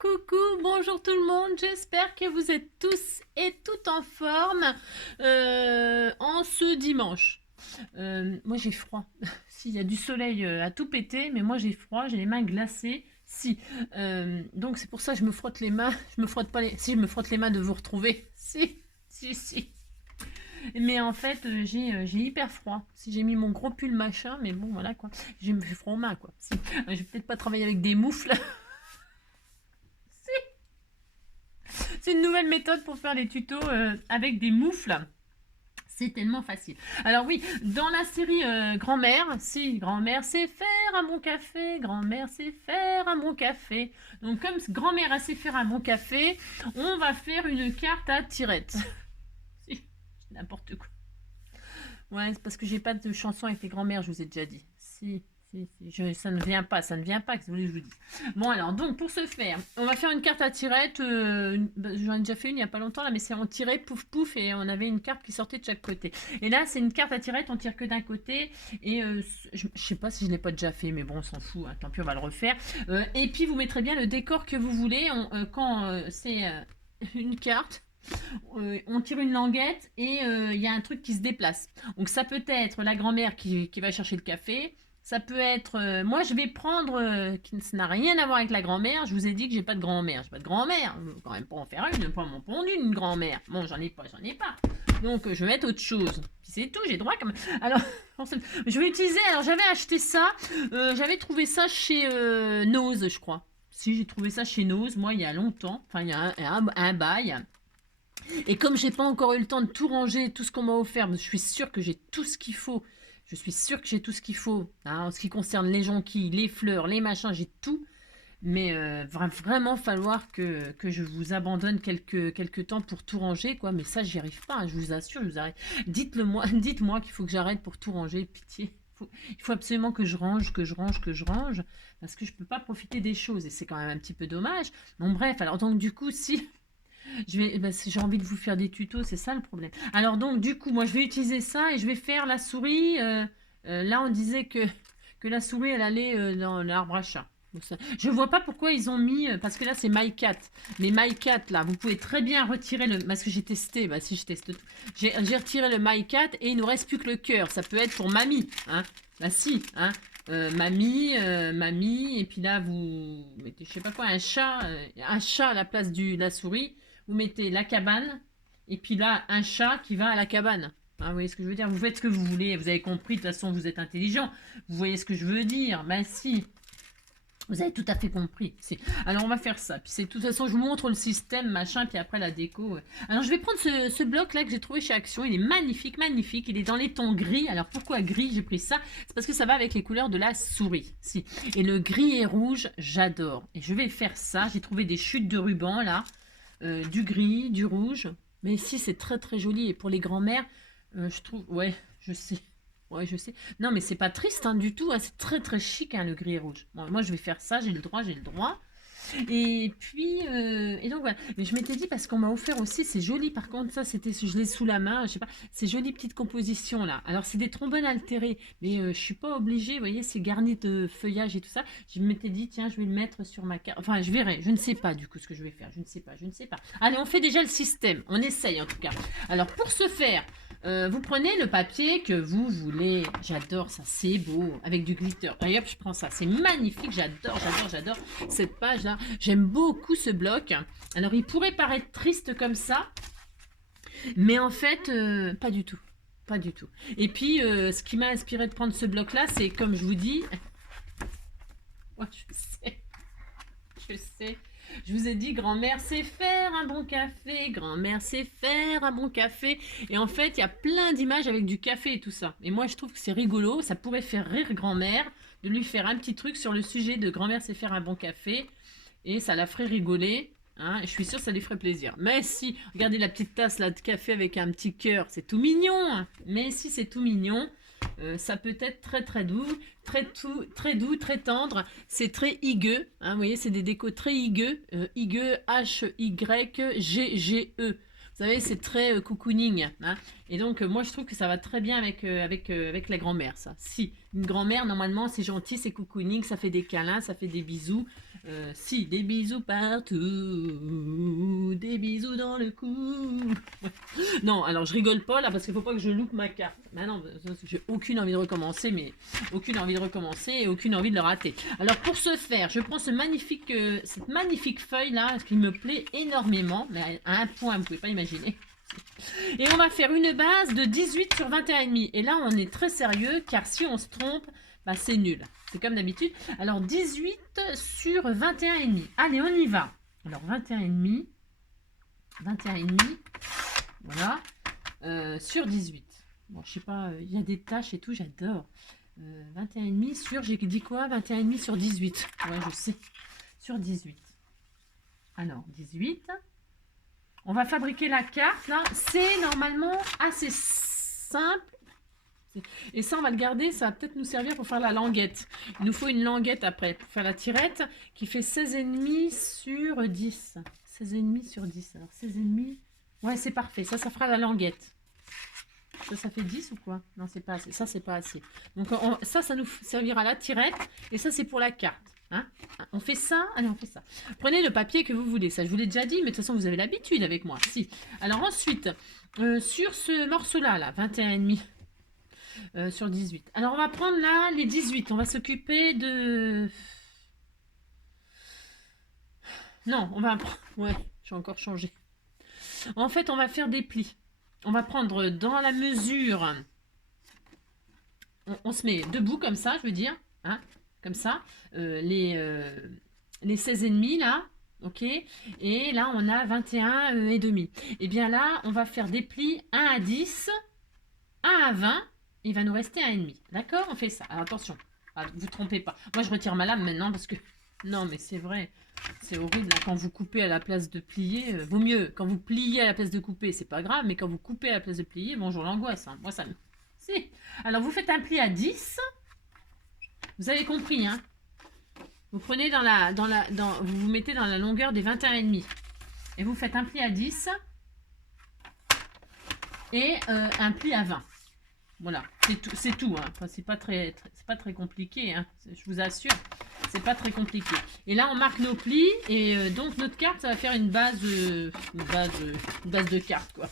Coucou, bonjour tout le monde, j'espère que vous êtes tous et toutes en forme en ce dimanche. Moi j'ai froid, s'il y a du soleil à tout péter, mais moi j'ai froid, j'ai les mains glacées, si. Donc c'est pour ça que je me frotte les mains, je me frotte pas les... Si, je me frotte les mains de vous retrouver, si. Mais en fait j'ai hyper froid, si j'ai mis mon gros pull machin, mais bon voilà quoi, j'ai froid aux mains quoi. Si. Je vais peut-être pas travailler avec des moufles. C'est une nouvelle méthode pour faire les tutos avec des moufles. C'est tellement facile. Alors oui, dans la série Grand-mère, si, Grand-mère sait faire un bon café, Grand-mère sait faire un bon café. Donc comme Grand-mère a sait faire un bon café, on va faire une carte à tirettes. Si, n'importe quoi. Ouais, c'est parce que j'ai pas de chanson avec les grand-mères, je vous ai déjà dit. Si, ça ne vient pas, qu'est-ce que vous voulez que je vous dise. Bon alors, donc pour ce faire, on va faire une carte à tirette, j'en ai déjà fait une il n'y a pas longtemps là, mais c'est on tirait pouf pouf et on avait une carte qui sortait de chaque côté. Et là c'est une carte à tirette, on tire que d'un côté et je sais pas si je l'ai pas déjà fait, mais bon on s'en fout, hein, tant pis on va le refaire. Et puis vous mettrez bien le décor que vous voulez, quand c'est une carte on tire une languette et il y a un truc qui se déplace. Donc ça peut être la grand-mère qui va chercher le café. Ça peut être... moi, je vais prendre... ça n'a rien à voir avec la grand-mère. Je vous ai dit que j'ai pas de grand-mère. J'ai pas de grand-mère. Je vais quand même pas en faire une. Pas m'en prendre une grand-mère. Bon, j'en ai pas. Donc, je vais mettre autre chose. Puis c'est tout. J'ai droit comme... Alors, je vais utiliser... Alors, j'avais acheté ça. J'avais trouvé ça chez Nose, je crois. Si, j'ai trouvé ça chez Nose, moi, il y a longtemps. Enfin, il y a un bail. Et comme j'ai pas encore eu le temps de tout ranger, tout ce qu'on m'a offert, je suis sûre que j'ai tout ce qu'il faut. Je suis sûre que j'ai tout ce qu'il faut. Hein, en ce qui concerne les jonquilles, les fleurs, les machins, j'ai tout. Mais va vraiment falloir que je vous abandonne quelques temps pour tout ranger, quoi. Mais ça, j'y arrive pas, hein, je vous assure, je vous arrête. Dites-le-moi, dites-moi qu'il faut que j'arrête pour tout ranger, pitié. Il faut absolument que je range, parce que je peux pas profiter des choses, et c'est quand même un petit peu dommage. Bon, bref, alors donc du coup, si j'ai envie de vous faire des tutos, c'est ça le problème. Alors donc du coup, moi je vais utiliser ça et je vais faire la souris. Là, on disait que la souris, elle allait dans l'arbre à chat. Donc, je vois pas pourquoi ils ont mis, parce que là c'est My4. Les My4 là, vous pouvez très bien retirer le, parce que j'ai testé, bah si je teste tout. J'ai retiré le My4 et il nous reste plus que le cœur. Ça peut être pour mamie, hein. Bah si, hein. Mamie, et puis là vous mettez je sais pas quoi, un chat à la place de la souris. Vous mettez la cabane, et puis là, un chat qui va à la cabane. Hein, vous voyez ce que je veux dire? Vous faites ce que vous voulez, vous avez compris, de toute façon, vous êtes intelligent. Vous voyez ce que je veux dire? Ben si, vous avez tout à fait compris. Alors, on va faire ça. Puis, de toute façon, je vous montre le système, machin, puis après, la déco. Alors, je vais prendre ce bloc-là que j'ai trouvé chez Action. Il est magnifique, magnifique. Il est dans les tons gris. Alors, pourquoi gris? J'ai pris ça. C'est parce que ça va avec les couleurs de la souris. Si. Et le gris et rouge, j'adore. Et je vais faire ça. J'ai trouvé des chutes de ruban, là. Du gris, du rouge. Mais ici, c'est très très joli. Et pour les grands-mères, je trouve... Ouais, je sais. Ouais, je sais. Non, mais c'est pas triste hein, du tout. Hein. C'est très très chic, hein, le gris et rouge. Bon, moi, je vais faire ça. J'ai le droit, j'ai le droit. Et puis, et donc voilà. Mais je m'étais dit, parce qu'on m'a offert aussi, c'est joli par contre, ça c'était, je l'ai sous la main, je sais pas, ces jolies petites compositions là. Alors c'est des trombones altérés, mais je suis pas obligée, vous voyez, c'est garni de feuillage et tout ça. Je m'étais dit, tiens, je vais le mettre sur ma carte. Enfin, je verrai, je ne sais pas du coup ce que je vais faire, je ne sais pas. Allez, on fait déjà le système, on essaye en tout cas. Alors pour ce faire, vous prenez le papier que vous voulez. J'adore ça, c'est beau, avec du glitter. Et hop, je prends ça, c'est magnifique, j'adore cette page-là. J'aime beaucoup ce bloc. Alors, il pourrait paraître triste comme ça, mais en fait, pas du tout. Pas du tout. Et puis, ce qui m'a inspiré de prendre ce bloc-là, c'est comme je vous dis... Ouais, je sais. Je vous ai dit, grand-mère sait faire un bon café, grand-mère sait faire un bon café. Et en fait, il y a plein d'images avec du café et tout ça. Et moi, je trouve que c'est rigolo. Ça pourrait faire rire grand-mère de lui faire un petit truc sur le sujet de grand-mère sait faire un bon café. Et ça la ferait rigoler. Hein, je suis sûre que ça lui ferait plaisir. Mais si, regardez la petite tasse là de café avec un petit cœur, c'est tout mignon. Hein. Mais si c'est tout mignon, ça peut être très très doux, très doux, très tendre. C'est très higueux. Hein, vous voyez, c'est des décos très higueux. Higueux, H-Y-G-G-E. Vous savez, c'est très cocooning. Hein. Et donc, moi, je trouve que ça va très bien avec la grand-mère, ça. Si, une grand-mère, normalement, c'est gentil, c'est cocooning, ça fait des câlins, ça fait des bisous. Si, des bisous partout, des bisous dans le cou. Ouais. Non, alors je rigole pas là parce qu'il faut pas que je loupe ma carte. Maintenant, j'ai aucune envie de recommencer, mais aucune envie de recommencer et aucune envie de le rater. Alors pour ce faire, je prends cette magnifique feuille là, qui me plaît énormément, mais à un point, vous pouvez pas imaginer. Et on va faire une base de 18 sur 21,5. Et là, on est très sérieux, car si on se trompe, bah, c'est nul. C'est comme d'habitude. Alors, 18 sur 21,5. Allez, on y va. Alors, 21,5. 21,5. Voilà. Sur 18. Bon, je sais pas, il y a des tâches et tout, j'adore. 21,5 sur, j'ai dit quoi? 21,5 sur 18. Ouais, je sais. Sur 18. Alors, 18. On va fabriquer la carte, là. C'est normalement assez simple. Et ça, on va le garder. Ça va peut-être nous servir pour faire la languette. Il nous faut une languette après pour faire la tirette qui fait 16,5 sur 10. 16,5 sur 10. Alors, 16,5. Ouais, c'est parfait. Ça fera la languette. Ça fait 10 ou quoi? Non, c'est pas assez. Ça, c'est pas assez. Donc, ça nous servira la tirette. Et ça, c'est pour la carte. Hein, on fait ça, allez on fait ça. Prenez le papier que vous voulez, ça je vous l'ai déjà dit, mais de toute façon vous avez l'habitude avec moi. Si. Alors ensuite, sur ce morceau-là, 21,5 sur 18. Alors on va prendre là les 18, on va s'occuper de... Non, on va... Ouais, j'ai encore changé. En fait, on va faire des plis. On va prendre dans la mesure... On se met debout comme ça, je veux dire, hein, comme ça, les 16,5 là, ok, et là on a 21,5. Et bien là, on va faire des plis 1 à 10, 1 à 20, il va nous rester 1,5. D'accord? On fait ça. Alors attention, vous ne trompez pas. Moi je retire ma lame maintenant parce que... Non mais c'est vrai, c'est horrible hein, quand vous coupez à la place de plier. Vaut mieux, quand vous pliez à la place de couper, c'est pas grave, mais quand vous coupez à la place de plier, bonjour l'angoisse. Hein. Moi ça me... Si. Alors vous faites un pli à 10. Vous avez compris, hein? Vous prenez vous vous mettez dans la longueur des 21,5. Et vous faites un pli à 10 et un pli à 20. Voilà, c'est tout. Hein. Enfin, c'est pas très compliqué, hein. Je vous assure, c'est pas très compliqué. Et là, on marque nos plis et donc notre carte, ça va faire une base de carte, quoi.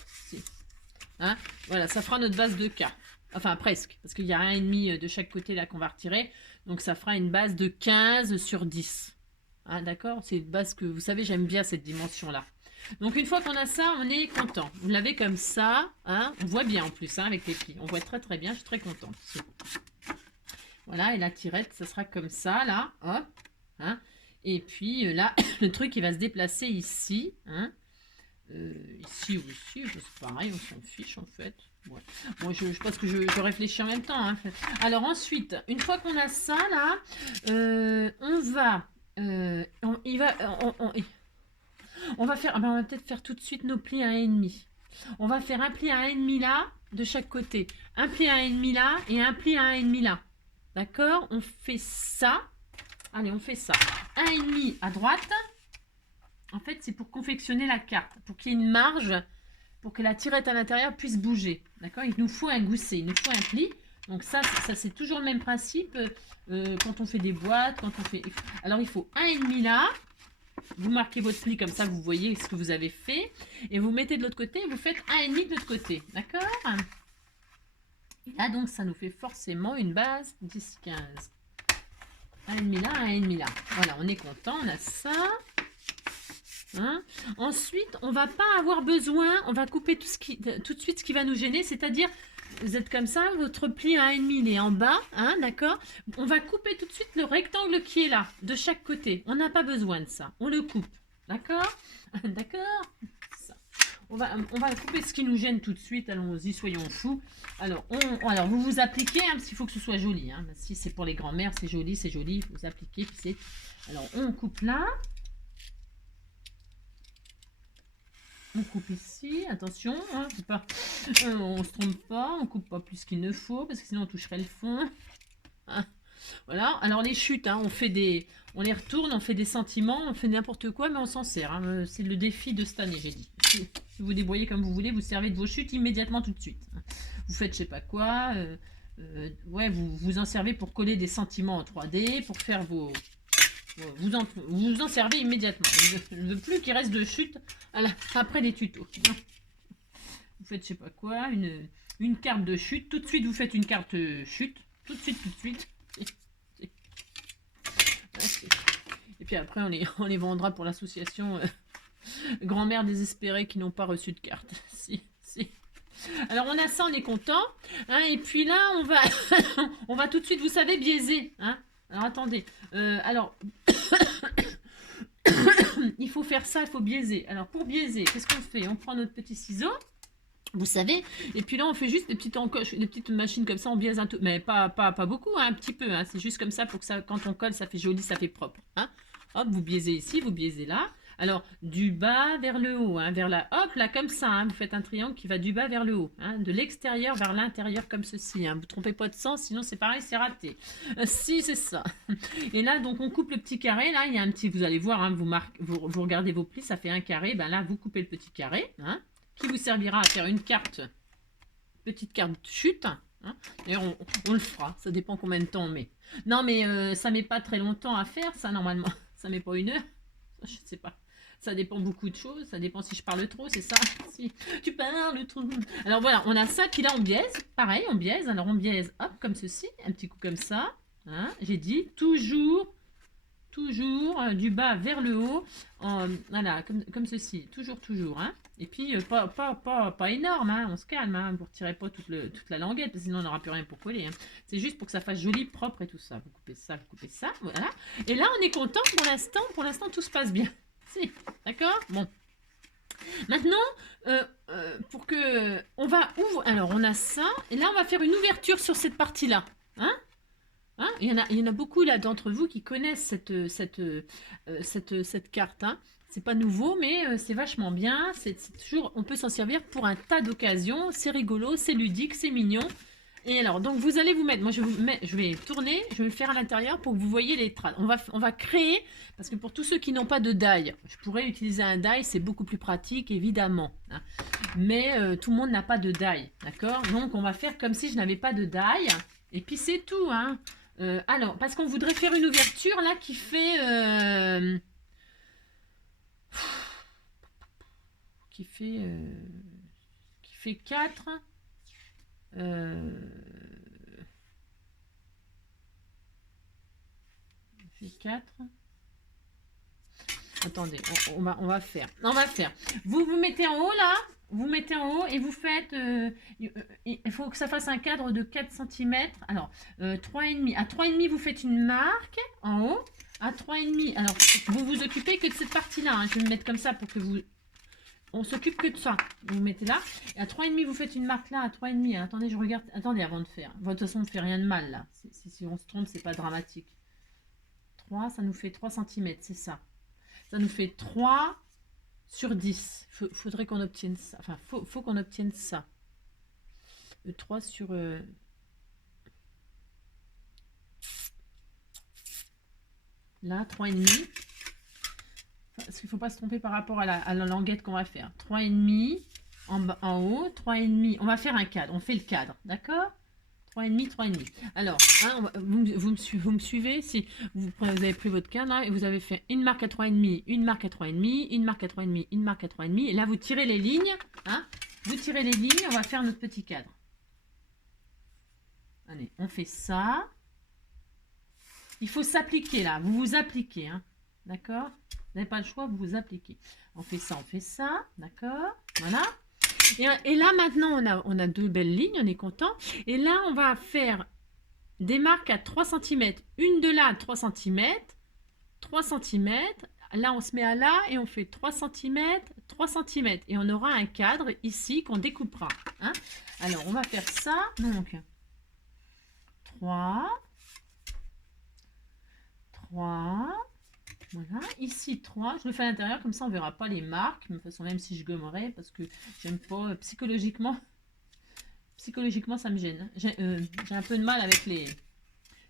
Hein? Voilà, ça fera notre base de carte. Enfin, presque, parce qu'il y a 1,5 de chaque côté là qu'on va retirer. Donc, ça fera une base de 15 sur 10. Hein, d'accord? C'est une base que, vous savez, j'aime bien cette dimension-là. Donc, une fois qu'on a ça, on est content. Vous l'avez comme ça. Hein? On voit bien en plus, hein, avec les plis. On voit très très bien, je suis très contente. Voilà, et la tirette, ça sera comme ça, là. Hop. Hein? Et puis, là, le truc, il va se déplacer ici. Hein? Ici ou ici, c'est pareil, on s'en fiche en fait. Ouais. Bon, je pense que je réfléchis en même temps. Hein. Alors ensuite, une fois qu'on a ça là, on va faire, on va peut-être faire tout de suite nos plis à 1,5. On va faire un pli à 1,5 là, de chaque côté. Un pli à 1,5 là et un pli à 1,5 là. D'accord? On fait ça. Allez, on fait ça. 1,5 à droite. En fait, c'est pour confectionner la carte, pour qu'il y ait une marge, pour que la tirette à l'intérieur puisse bouger. D'accord? Il nous faut un gousset, il nous faut un pli. Donc ça c'est toujours le même principe quand on fait des boîtes, quand on fait... Alors, il faut 1,5 là. Vous marquez votre pli comme ça, vous voyez ce que vous avez fait. Et vous mettez de l'autre côté, et vous faites 1,5 de l'autre côté. D'accord? Et là, donc, ça nous fait forcément une base 10, 15. 1,5 là, 1,5 là. Voilà, on est content, on a ça. Hein? Ensuite, on va pas avoir besoin, on va couper tout de suite ce qui va nous gêner, c'est-à-dire, vous êtes comme ça, votre pli à 1,5 il est en bas, hein, d'accord? On va couper tout de suite le rectangle qui est là, de chaque côté. On n'a pas besoin de ça, on le coupe, d'accord? D'accord? On va couper ce qui nous gêne tout de suite, allons-y, soyons fous. Alors, vous vous appliquez, hein, parce qu'il faut que ce soit joli. Hein. Si c'est pour les grands-mères, c'est joli, vous appliquez, puis c'est... Alors, on coupe là. On coupe ici, attention, hein, on se trompe pas, on coupe pas plus qu'il ne faut, parce que sinon on toucherait le fond. Hein, voilà, alors les chutes, hein, on les retourne, on fait des sentiments, on fait n'importe quoi, mais on s'en sert. Hein, c'est le défi de cette année, j'ai dit. Si vous débrouillez comme vous voulez, vous servez de vos chutes immédiatement tout de suite. Vous faites je sais pas quoi, ouais, vous en servez pour coller des sentiments en 3D, pour faire vos Vous vous en servez immédiatement. Je ne veux plus qu'il reste de chute après les tutos. Non. Vous faites je sais pas quoi, une carte de chute. Tout de suite, vous faites une carte chute. Tout de suite, tout de suite. Et puis après, on les vendra pour l'association Grand-mère désespérée qui n'ont pas reçu de carte. Si. Alors on a ça, on est content. Hein, et puis là, on va tout de suite, vous savez, biaiser. Hein. Alors attendez. Il faut faire ça, il faut biaiser. Alors pour biaiser, qu'est-ce qu'on fait? On prend notre petit ciseau. Vous savez, et puis là on fait juste des petites encoches, des petites machines comme ça, on biaise un tout, mais pas beaucoup, hein, un petit peu, hein, c'est juste comme ça pour que ça, quand on colle, ça fait joli, ça fait propre. Hein. Hop, vous biaisez ici, vous biaisez là. Alors, du bas vers le haut, hein, vers la, hop, là comme ça, hein, vous faites un triangle qui va du bas vers le haut, hein, de l'extérieur vers l'intérieur comme ceci. Hein, vous ne trompez pas de sens, sinon c'est pareil, c'est raté. Si, c'est ça. Et là, donc on coupe le petit carré, là, il y a un petit, vous allez voir, hein, vous regardez vos plis, ça fait un carré, ben là, vous coupez le petit carré, hein, qui vous servira à faire une carte, petite carte de chute. Hein. D'ailleurs, on le fera, ça dépend combien de temps on met. Non, mais ça met pas très longtemps à faire, ça, normalement. Ça met pas 1 heure, je sais pas. Ça dépend beaucoup de choses, ça dépend si je parle trop, c'est ça. Si tu parles trop. Alors voilà, on a ça, puis là on biaise, pareil, on biaise. Alors on biaise, hop, comme ceci, un petit coup comme ça. Hein, j'ai dit, toujours du bas vers le haut, voilà, comme ceci, toujours, hein. Et puis pas énorme, hein, on se calme, hein, vous ne retirez pas toute la languette, parce que sinon on n'aura plus rien pour coller, hein. C'est juste pour que ça fasse joli, propre et tout ça. Vous coupez ça, voilà. Et là on est content pour l'instant tout se passe bien. Si, d'accord. Bon. Maintenant, pour que on va ouvrir, alors on a ça, et là on va faire une ouverture sur cette partie-là, hein. Hein, il y en a beaucoup là d'entre vous qui connaissent cette carte. Hein. C'est pas nouveau, mais c'est vachement bien. C'est toujours, on peut s'en servir pour un tas d'occasions. C'est rigolo, c'est ludique, c'est mignon. Et alors, donc vous allez vous mettre. Moi, je vais tourner, je vais le faire à l'intérieur pour que vous voyez les traces. On va créer, parce que pour tous ceux qui n'ont pas de die, je pourrais utiliser un die, c'est beaucoup plus pratique, évidemment. Hein. Mais tout le monde n'a pas de die, d'accord? Donc, on va faire comme si je n'avais pas de die. Et puis, c'est tout, hein. Alors, parce qu'on voudrait faire une ouverture là qui fait 4 fait 4. Attendez, on va faire. Vous vous mettez en haut là. Vous mettez en haut et vous faites, il faut que ça fasse un cadre de 4 cm. Alors, 3,5. À 3,5, vous faites une marque en haut. À 3,5, alors, vous vous occupez que de cette partie-là. Hein. Je vais me mettre comme ça pour que vous... On s'occupe que de ça. Vous mettez là. Et à 3,5, vous faites une marque là. À 3,5. Attendez, je regarde. Attendez avant de faire. De toute façon, on ne fait rien de mal là. Si on se trompe, c'est pas dramatique. 3, ça nous fait 3 cm, c'est ça. Ça nous fait 3... sur 10, faudrait qu'on obtienne ça. Enfin, faut qu'on obtienne ça. 3 sur... Là, 3,5. Parce qu'il ne faut pas se tromper par rapport à la languette qu'on va faire. 3,5 en haut, 3,5. On va faire un cadre, on fait le cadre, d'accord? 3,5, 3,5. Alors, hein, vous me suivez, si vous avez pris votre cadre là, et vous avez fait une marque à 3,5, une marque à 3,5, une marque à 3,5, une marque à 3,5, et là vous tirez les lignes, hein, vous tirez les lignes, on va faire notre petit cadre. Allez, on fait ça. Il faut s'appliquer là, vous vous appliquez, hein, d'accord? Vous n'avez pas le choix, vous vous appliquez. On fait ça, d'accord? Voilà. Et là, maintenant, on a 2 belles lignes, on est content. Et là, on va faire des marques à 3 cm. Une de là à 3 cm, 3 cm. Là, on se met à là et on fait 3 cm, 3 cm. Et on aura un cadre ici qu'on découpera. Hein. Alors, on va faire ça. Donc, 3. Voilà, ici 3, je le fais à l'intérieur, comme ça on verra pas les marques, mais de toute façon même si je gommerai, parce que j'aime pas, psychologiquement ça me gêne. J'ai un peu de mal avec les...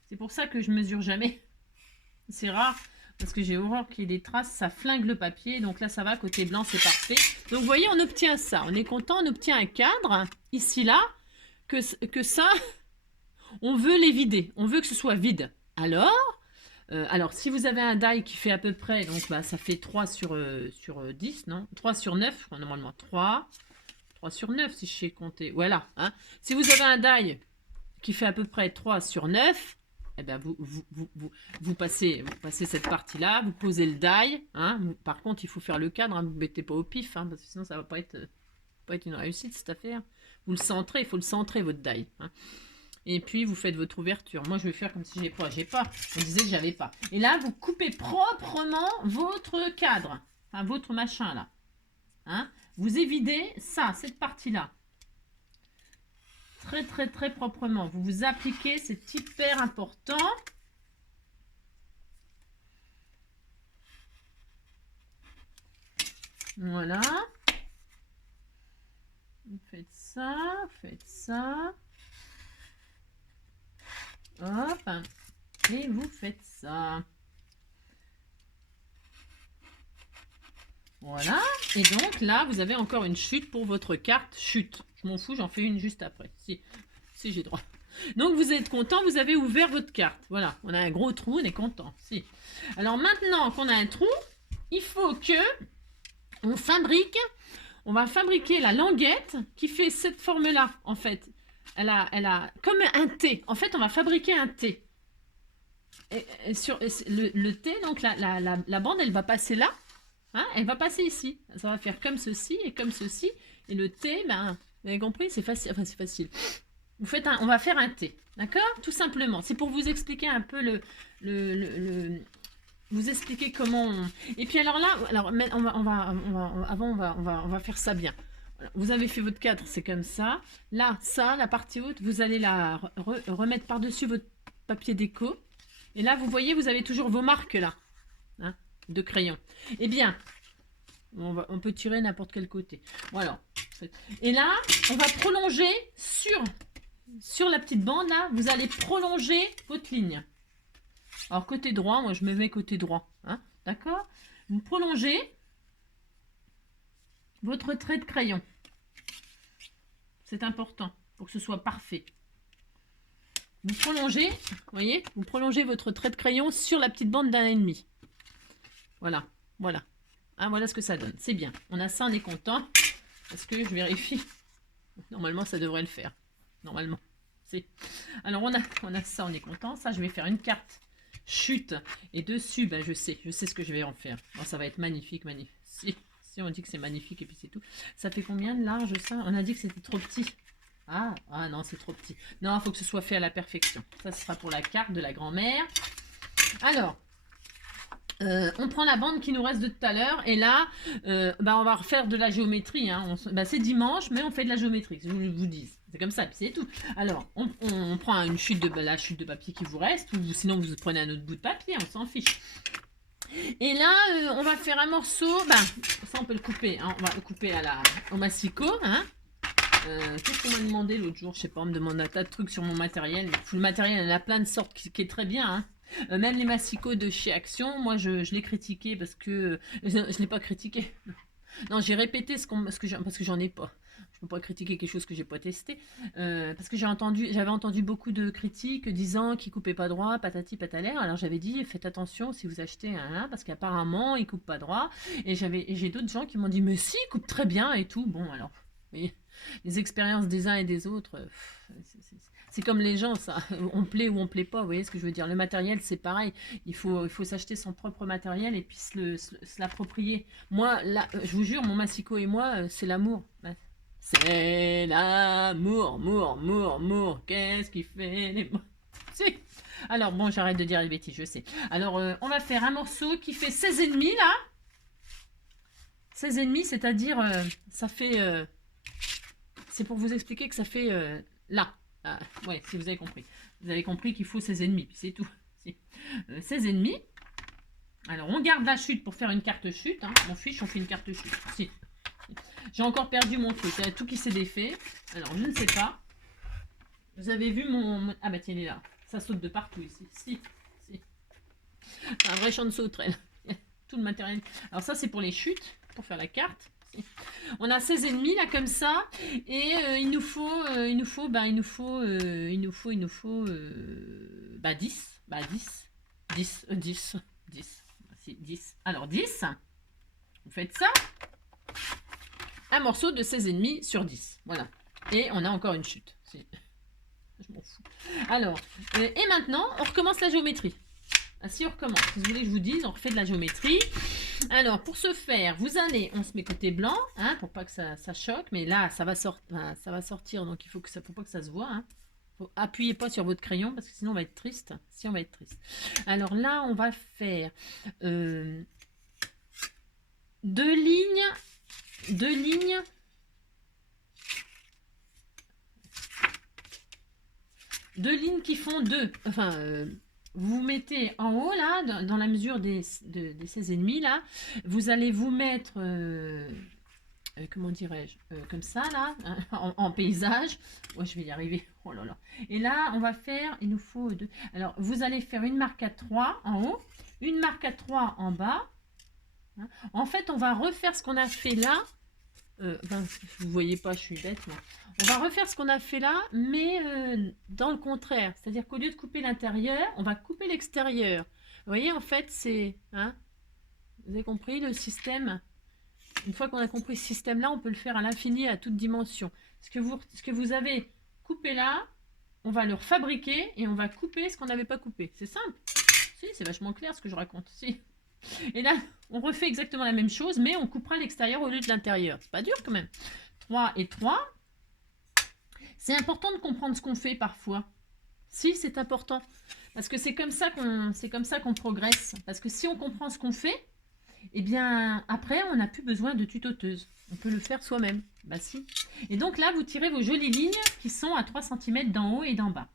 C'est pour ça que je mesure jamais. C'est rare, parce que j'ai horreur qu'il y ait des traces, ça flingue le papier, donc là ça va, côté blanc c'est parfait. Donc vous voyez, on obtient ça, on est content, on obtient un cadre, ici là, que ça, on veut les vider, on veut que ce soit vide. Alors... Alors, si vous avez un die qui fait à peu près, donc bah, ça fait 3 sur 10, non? 3 sur 9, je crois, normalement. 3 sur 9, si je sais compter. Voilà. Hein. Si vous avez un die qui fait à peu près 3 sur 9, eh ben vous passez cette partie-là, vous posez le die. Hein. Par contre, il faut faire le cadre, hein, vous ne mettez pas au pif, hein, parce que sinon ça ne va pas être une réussite cette affaire. Vous le centrez, il faut le centrer votre die. Hein. Et puis vous faites votre ouverture. Moi je vais faire comme si j'ai pas. On disait que j'avais pas. Et là vous coupez proprement votre cadre. Enfin votre machin là. Hein, vous évidez ça, cette partie-là. Très très très proprement. Vous vous appliquez, c'est hyper important. Voilà. Vous faites ça, faites ça. Hop. Et vous faites ça. Voilà. Et donc là, vous avez encore une chute pour votre carte chute. Je m'en fous, j'en fais une juste après. Si j'ai droit. Donc vous êtes content, vous avez ouvert votre carte. Voilà, on a un gros trou, on est content. Si. Alors maintenant qu'on a un trou, il faut que on va fabriquer la languette qui fait cette forme-là, en fait. Elle a comme un T. En fait, on va fabriquer un T. Et sur le T, donc la bande, elle va passer là. Hein, elle va passer ici. Ça va faire comme ceci et comme ceci. Et le T, ben, vous avez compris, c'est facile. Enfin, c'est facile. On va faire un T. D'accord? Tout simplement. C'est pour vous expliquer un peu vous expliquer comment Et puis alors là, on va faire ça bien. Vous avez fait votre cadre, c'est comme ça. Là, ça, la partie haute, vous allez la remettre par-dessus votre papier déco. Et là, vous voyez, vous avez toujours vos marques là, hein, de crayon. Eh bien, on peut tirer n'importe quel côté. Voilà. Et là, on va prolonger sur la petite bande là. Vous allez prolonger votre ligne. Alors côté droit, moi je me mets côté droit, hein, d'accord? Vous prolongez votre trait de crayon. C'est important pour que ce soit parfait. Vous prolongez, vous voyez, vous prolongez votre trait de crayon sur la petite bande d'1,5. Voilà, voilà. Ah, voilà ce que ça donne. C'est bien. On a ça, on est content. Parce que je vérifie. Normalement, ça devrait le faire. Normalement. Alors, on a ça, on est content. Ça, je vais faire une carte chute. Et dessus, ben, je sais ce que je vais en faire. Bon, ça va être magnifique, magnifique. Si on dit que c'est magnifique et puis c'est tout. Ça fait combien de large, ça? On a dit que c'était trop petit. Ah non, c'est trop petit. Non, il faut que ce soit fait à la perfection. Ça, ce sera pour la carte de la grand-mère. Alors, on prend la bande qui nous reste de tout à l'heure. Et là, on va refaire de la géométrie. Hein. C'est dimanche, mais on fait de la géométrie, je vous dis. C'est comme ça, puis c'est tout. Alors, on prend la chute de papier qui vous reste. Ou sinon, vous prenez un autre bout de papier, on s'en fiche. Et là, on va faire un morceau. Ça, on peut le couper. Hein. On va le couper au massicot. Hein. Qu'est-ce qu'on m'a demandé l'autre jour? Je sais pas, on me demande un tas de trucs sur mon matériel. Le matériel, il y en a plein de sortes qui est très bien. Hein. Même les massicots de chez Action, moi je l'ai critiqué parce que. Je l'ai pas critiqué. Non, j'ai répété parce que j'en ai pas. Je peux pas critiquer quelque chose que j'ai pas testé. Parce que j'avais entendu beaucoup de critiques disant qu'ils coupaient pas droit, patati patalaire. Alors j'avais dit, faites attention si vous achetez un, parce qu'apparemment ils coupent pas droit. Et j'ai d'autres gens qui m'ont dit, mais si, ils coupent très bien et tout. Bon, alors. Oui. Les expériences des uns et des autres, c'est comme les gens, ça. On plaît ou on plaît pas, vous voyez ce que je veux dire. Le matériel, c'est pareil. Il faut s'acheter son propre matériel et puis se l'approprier. Moi, là, je vous jure, mon massicot et moi, c'est l'amour. C'est l'amour, mour. Qu'est-ce qui fait les mots? Alors, bon, j'arrête de dire les bêtises, je sais. Alors, on va faire un morceau qui fait 16,5 là. 16,5, c'est-à-dire, ça fait... c'est pour vous expliquer que ça fait là. Ouais, si vous avez compris. Vous avez compris qu'il faut 16,5, puis c'est tout. 16,5. Alors, on garde la chute pour faire une carte chute. Hein. M'en fiche, on fait une carte chute. Si. J'ai encore perdu mon truc. Il y a tout qui s'est défait. Alors, je ne sais pas. Vous avez vu mon... Ah bah tiens, il est là. Ça saute de partout ici. Si. Un vrai champ de sauterelle. Tout le matériel. Alors ça, c'est pour les chutes, pour faire la carte. On a 16,5 là comme ça et il nous faut 10. 10. 10, 10, 10. Si, 10. Alors 10, vous faites ça. Un morceau de 16,5 sur 10. Voilà. Et on a encore une chute. Je m'en fous. Alors, et maintenant, on recommence la géométrie. Ah, si on recommence, si vous voulez que je vous dise, on refait de la géométrie. Alors, pour ce faire, vous allez, on se met côté blanc, hein, pour pas que ça choque, mais là, ça va sortir, donc il faut que ça, faut pas que ça se voit. Hein. Appuyez pas sur votre crayon, parce que sinon on va être triste. Si on va être triste. Alors là, on va faire 2 lignes, 2 lignes. Deux lignes qui font 2. Enfin, vous mettez en haut, là, dans la mesure des 16,5, là, vous allez vous mettre, comment dirais-je, comme ça, là, hein, en paysage. Ouais, je vais y arriver. Oh là là. Et là, on va faire, il nous faut 2. Alors, vous allez faire une marque à 3 en haut, une marque à 3 en bas. Hein. En fait, on va refaire ce qu'on a fait là. Ben, vous voyez pas, je suis bête. Mais on va refaire ce qu'on a fait là, mais dans le contraire. C'est-à-dire qu'au lieu de couper l'intérieur, on va couper l'extérieur. Vous voyez, en fait, c'est... Hein, vous avez compris le système? Une fois qu'on a compris ce système-là, on peut le faire à l'infini, à toute dimension. Ce que vous avez coupé là, on va le refabriquer et on va couper ce qu'on n'avait pas coupé. C'est simple. Si, c'est vachement clair ce que je raconte. Si. Et là, on refait exactement la même chose, mais on coupera l'extérieur au lieu de l'intérieur. C'est pas dur quand même. 3 et 3. C'est important de comprendre ce qu'on fait parfois. Si, c'est important. Parce que c'est comme ça qu'on progresse. Parce que si on comprend ce qu'on fait, eh bien, après, on n'a plus besoin de tutoteuse. On peut le faire soi-même. Bah si. Et donc là, vous tirez vos jolies lignes qui sont à 3 cm d'en haut et d'en bas.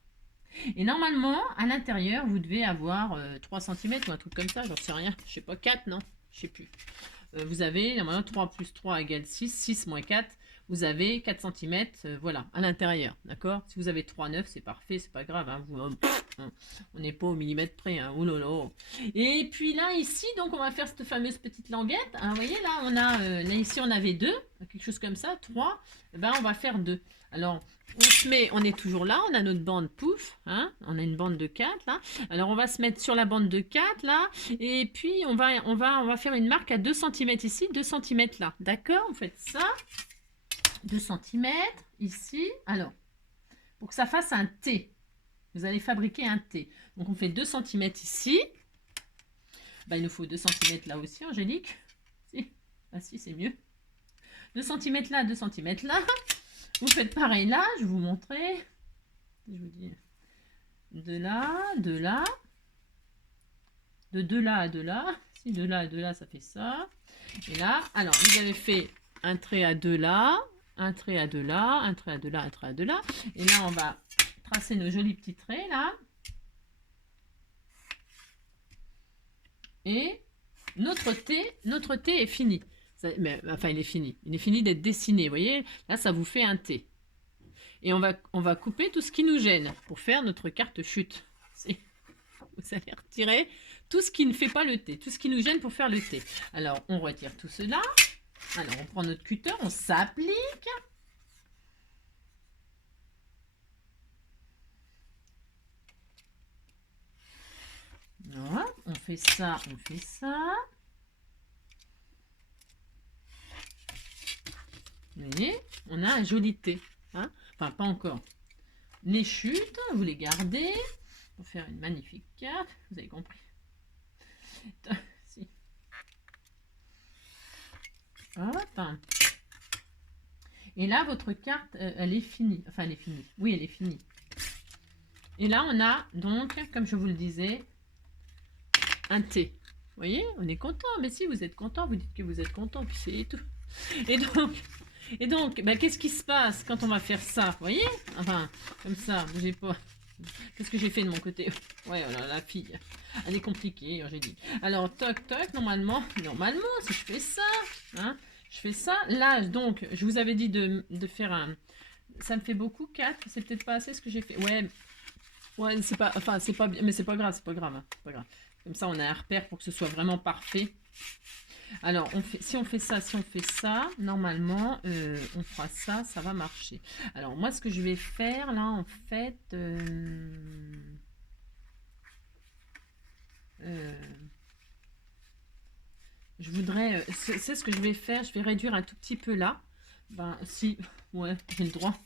Et normalement, à l'intérieur, vous devez avoir 3 cm ou un truc comme ça, j'en sais rien. Je sais pas, 4, non? Je sais plus. Vous avez, normalement, 3 plus 3 égale 6, 6 moins 4. Vous avez 4 cm, voilà, à l'intérieur, d'accord? Si vous avez 3,9, c'est parfait, c'est pas grave. Hein, on n'est pas au millimètre près, hein, oh là là. Et puis là, ici, donc, on va faire cette fameuse petite languette. Hein, vous voyez, là, on a, là, ici, on avait 2, quelque chose comme ça, 3. Et ben, on va faire 2. Alors, on est toujours là, on a notre bande, pouf, hein, on a une bande de 4 là. Alors on va se mettre sur la bande de 4 là, et puis on va faire une marque à 2 cm ici, 2 cm là. D'accord, vous faites ça, 2 cm ici. Alors, pour que ça fasse un T, vous allez fabriquer un T. Donc on fait 2 cm ici. Ben, il nous faut 2 cm là aussi, Angélique. Si, ah si, c'est mieux. 2 cm là, 2 cm là. Vous faites pareil là, je vais vous montrer. Je vous dis de là, de là, de là à de là. Si de là à de là, ça fait ça. Et là, alors vous avez fait un trait à 2 là, un trait à 2 là, un trait à 2 là, un trait à 2 là. Et là, on va tracer nos jolis petits traits là. Et notre T est fini. Mais, enfin, il est fini. Il est fini d'être dessiné, vous voyez. Là, ça vous fait un T. Et on va couper tout ce qui nous gêne pour faire notre carte chute. Vous allez retirer tout ce qui ne fait pas le T, tout ce qui nous gêne pour faire le T. Alors, on retire tout cela. Alors, on prend notre cutter, on s'applique. Voilà, on fait ça, on fait ça. Vous voyez, on a un joli T. Hein, enfin, pas encore. Les chutes, vous les gardez pour faire une magnifique carte. Vous avez compris. Si. Hop. Et là, votre carte, elle est finie. Enfin, elle est finie. Oui, elle est finie. Et là, on a donc, comme je vous le disais, un T. Vous voyez, on est content. Mais si vous êtes content, vous dites que vous êtes content, puis c'est tout. Et donc, ben, qu'est-ce qui se passe quand on va faire ça? Vous voyez? Enfin, comme ça, bougez pas. Qu'est-ce que j'ai fait de mon côté? Ouais, voilà, la fille. Elle est compliquée, j'ai dit. Alors, toc, toc, normalement, si je fais ça, hein, je fais ça. Là, donc, je vous avais dit de faire un... Ça me fait beaucoup, 4. C'est peut-être pas assez ce que j'ai fait. Ouais, c'est pas... Enfin, c'est pas bien, mais c'est pas grave, c'est pas grave. Hein, c'est pas grave. Comme ça, on a un repère pour que ce soit vraiment parfait. Alors, si on fait ça, normalement, on fera ça, ça va marcher. Alors, moi, ce que je vais faire, là, en fait... Je voudrais... c'est ce que je vais faire. Je vais réduire un tout petit peu là. Ben, si... Ouais, j'ai le droit.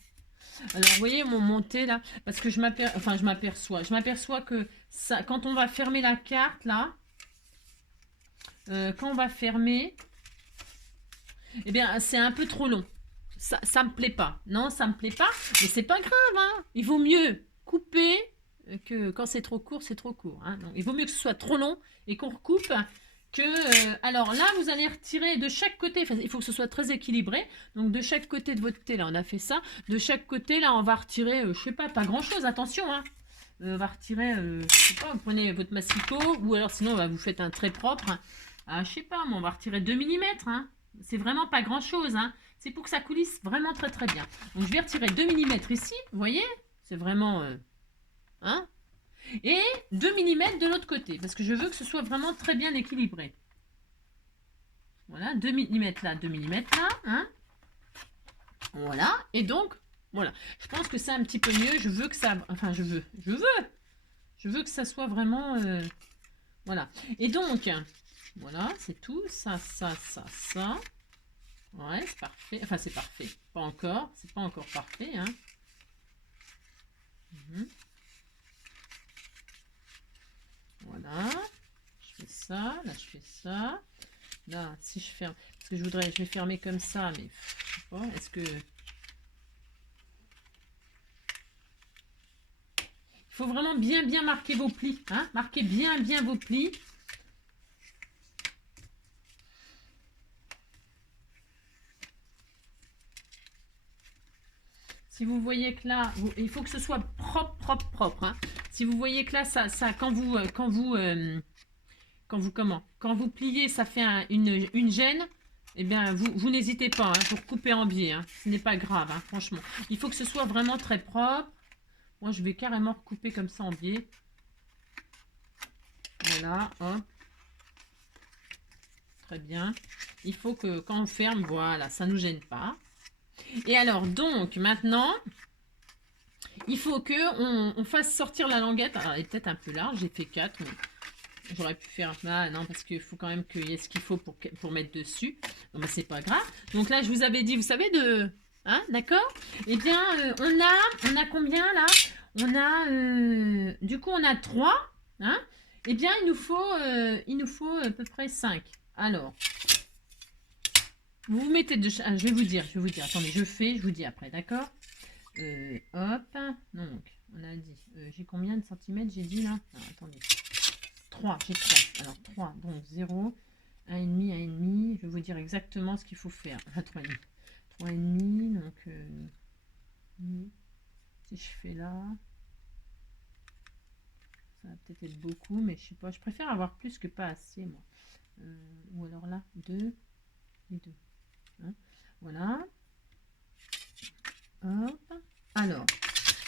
Alors, vous voyez mon monté là, parce que je m'aperçois que ça, quand on va fermer la carte là, quand on va fermer, eh bien, c'est un peu trop long. Ça me plaît pas. Non, ça me plaît pas, mais c'est pas grave, hein. Il vaut mieux couper que quand c'est trop court, c'est trop court. Hein. Donc, il vaut mieux que ce soit trop long et qu'on recoupe que... alors là, vous allez retirer de chaque côté, enfin, il faut que ce soit très équilibré. Donc de chaque côté de votre thé, là, on a fait ça. De chaque côté, là, on va retirer, je sais pas grand-chose, attention, hein. On va retirer, je sais pas, vous prenez votre massicot, ou alors sinon, vous faites un trait propre. Hein. Ah, je sais pas, mais on va retirer 2 mm. Hein. C'est vraiment pas grand-chose. Hein. C'est pour que ça coulisse vraiment très très bien. Donc je vais retirer 2 mm ici, vous voyez. C'est vraiment... hein. Et 2 mm de l'autre côté, parce que je veux que ce soit vraiment très bien équilibré. Voilà, 2 mm là, 2 mm là. Hein. Voilà, et donc, voilà. Je pense que c'est un petit peu mieux. Je veux que ça... Enfin, je veux que ça soit vraiment... voilà. Et donc, voilà, c'est tout. Ça. Ouais, c'est parfait. Enfin, c'est parfait. Pas encore. C'est pas encore parfait, hein. Voilà. Je fais ça. Là, je fais ça. Là, si je ferme... Parce que je vais fermer comme ça, mais... Je sais pas, est-ce que... Il faut vraiment bien marquer vos plis. Hein. Marquez bien vos plis. Si vous voyez que là, il faut que ce soit propre. Hein. Si vous voyez que là, ça quand vous pliez, ça fait une gêne, eh bien, vous n'hésitez pas, hein, pour couper en biais. Hein. Ce n'est pas grave, hein, franchement. Il faut que ce soit vraiment très propre. Moi, je vais carrément recouper comme ça en biais. Voilà, hop. Très bien. Il faut que quand on ferme, voilà, ça ne nous gêne pas. Et alors, donc, maintenant, il faut que on fasse sortir la languette. Alors, elle est peut-être un peu large, j'ai fait 4. J'aurais pu faire là, non, parce qu'il faut quand même qu'il y ait ce qu'il faut pour mettre dessus. Non, mais c'est pas grave. Donc là, je vous avais dit, vous savez, hein, d'accord. Eh bien, on a combien là? On a, du coup, on a 3. Hein. Eh bien, il nous faut à peu près 5. Alors, vous mettez de... je vais vous dire. Attendez, je vous dis après, d'accord. Hop. Donc, on a dit... j'ai combien de centimètres, j'ai dit là? Alors, attendez. 3, j'ai 3. Alors, 3, donc 0, 1,5. Je vais vous dire exactement ce qu'il faut faire. 3,5. 3,5, donc... si je fais là... Ça va peut-être être beaucoup, mais je sais pas. Je préfère avoir plus que pas assez, moi. Ou alors là, 2 et 2. Hein, voilà. Hop. Alors,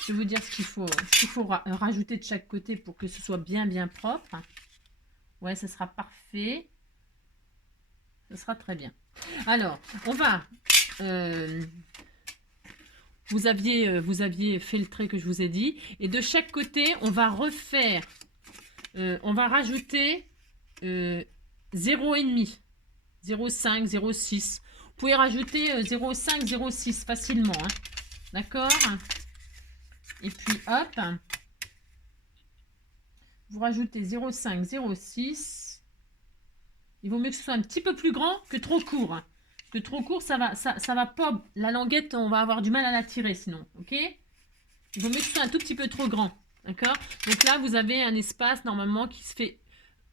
je vais vous dire ce qu'il faut rajouter de chaque côté pour que ce soit bien propre. Ouais, ce sera parfait. Ce sera très bien. Alors, on va... vous aviez fait le trait que je vous ai dit. Et de chaque côté, on va refaire... on va rajouter 0,5. 0,5, 0,6. Vous pouvez rajouter 0,5, 0,6 facilement. Hein. D'accord. Et puis, hop. Vous rajoutez 0,5, 0,6. Il vaut mieux que ce soit un petit peu plus grand que trop court. Hein. Parce que trop court, ça va pas... La languette, on va avoir du mal à la tirer sinon. Ok. Il vaut mieux que ce soit un tout petit peu trop grand. D'accord. Donc là, vous avez un espace normalement qui se fait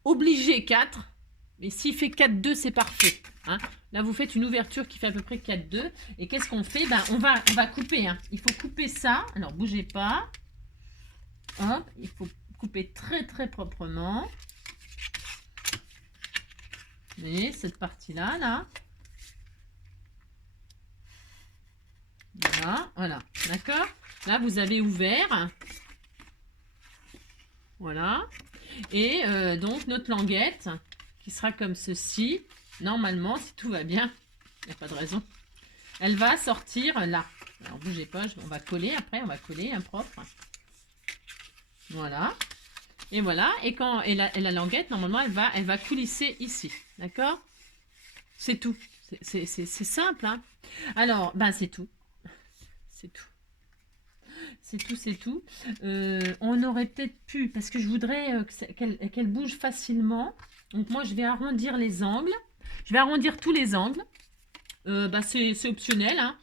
obligé 4. Mais s'il fait 4,2, c'est parfait. Hein. Là, vous faites une ouverture qui fait à peu près 4,2. Et qu'est-ce qu'on fait? Ben, on va couper. Hein. Il faut couper ça. Alors, bougez pas. Hop, il faut couper très proprement. Vous voyez, cette partie-là, là. Voilà. D'accord? Là, vous avez ouvert. Voilà. Et donc, notre languette... qui sera comme ceci. Normalement, si tout va bien, il n'y a pas de raison. Elle va sortir là. Alors, bougez pas, on va coller après, on va coller un propre. Voilà. Et voilà. Et la languette, normalement, elle va coulisser ici. D'accord? C'est tout. C'est simple, hein. Alors, ben c'est tout. C'est tout. C'est tout, c'est tout. On aurait peut-être pu, parce que je voudrais qu'elle bouge facilement. Donc moi, je vais arrondir les angles. Je vais arrondir tous les angles. Bah, c'est optionnel, hein.